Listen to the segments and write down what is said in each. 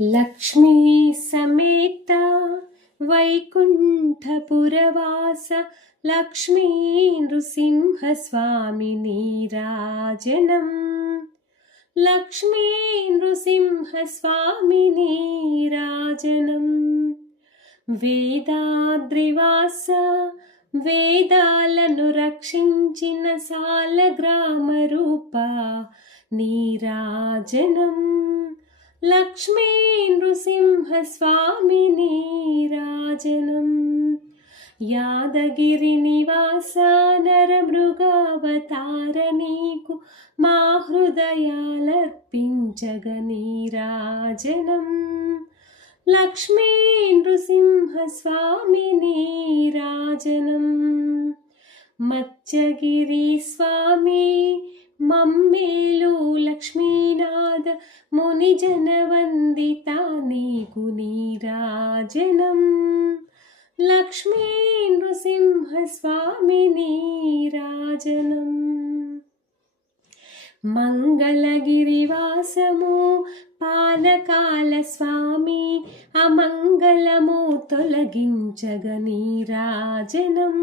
లక్ష్మీ సమేత వైకుంఠపురవాస లక్ష్మీ నృసింహస్వామి నీరాజనం. లక్ష్మీ నృసింహస్వామి నీరాజనం. వేదాద్రివాస వేదాలను రక్షించిన సాలగ్రామరూప నీరాజనం. లక్ష్మీ నృసింహస్వామి నీరాజనం. యాదగిరి నివాస నరమృగావతార నీకు మా హృదయాలర్పించగ నీరాజనం. లక్ష్మీ నృసింహస్వామి నీరాజనం. మత్స్యగిరి స్వామి మమ్మేలు లక్ష్మీనాథ మునిజనవందిత నీకు నీరాజనం. లక్ష్మీ నృసింహస్వామి నీరాజనం. మంగళగిరివాసము పానకాల స్వామి అమంగళము తొలగించగ నీరాజనం.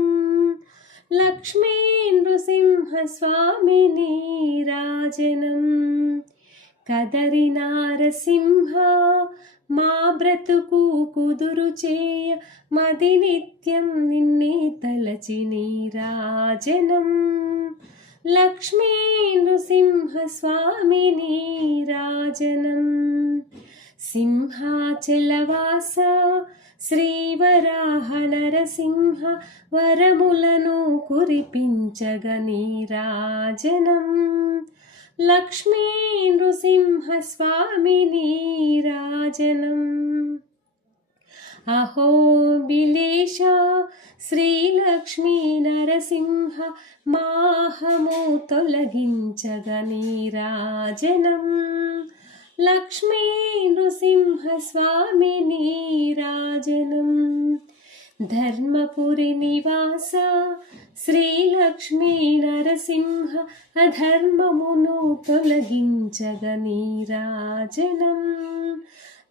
లక్ష్మీ నృసింహస్వామి నీరాజనం. కదరి నారసింహ మా బ్రతుకు కుదురు చేయ మది నిత్యం నిన్నే తలచి నీరాజనం. లక్ష్మీ నృసింహస్వామి నీరాజనం. సింహాచలవాస శ్రీవరాహ నరసింహ వరములను కురిపించగ నీరాజనం. లక్ష్మీ నృసింహస్వామి నీరాజనం. అహోబిలేశ శ్రీలక్ష్మీ నరసింహ మాహము తొలగించగ నీరాజనం. లక్ష్మీ నృసింహస్వామి నీరాజనం. ధర్మపురి నివాస శ్రీలక్ష్మీ నరసింహ అధర్మమును తొలగించగ నీరాజనం.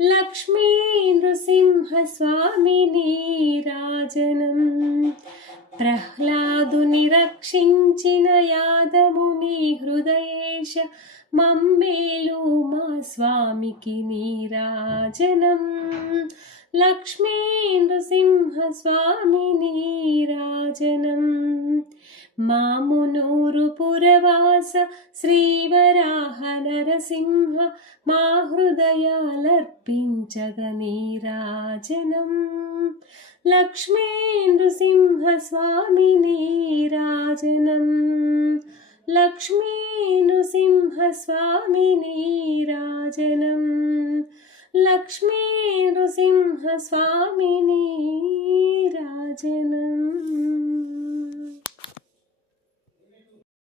లక్ష్మీ నృసింహస్వామి నీరాజనం. ప్రహ్లాదుని రక్షించిన యాదముని హృదయేశ మమ్మేలు మా స్వామికి నీరాజనం. లక్ష్మీ నృసింహస్వామి నీరాజనం. మామునూరు పురవాస శ్రీవరాహ నరసింహ మా హృదయాలర్పించగ నీరాజనం. లక్ష్మీ నృసింహస్వామి నీరాజనం. లక్ష్మీ నృసింహస్వామి నీరాజనం. లక్ష్మీ నృసింహస్వామి నీరాజనం.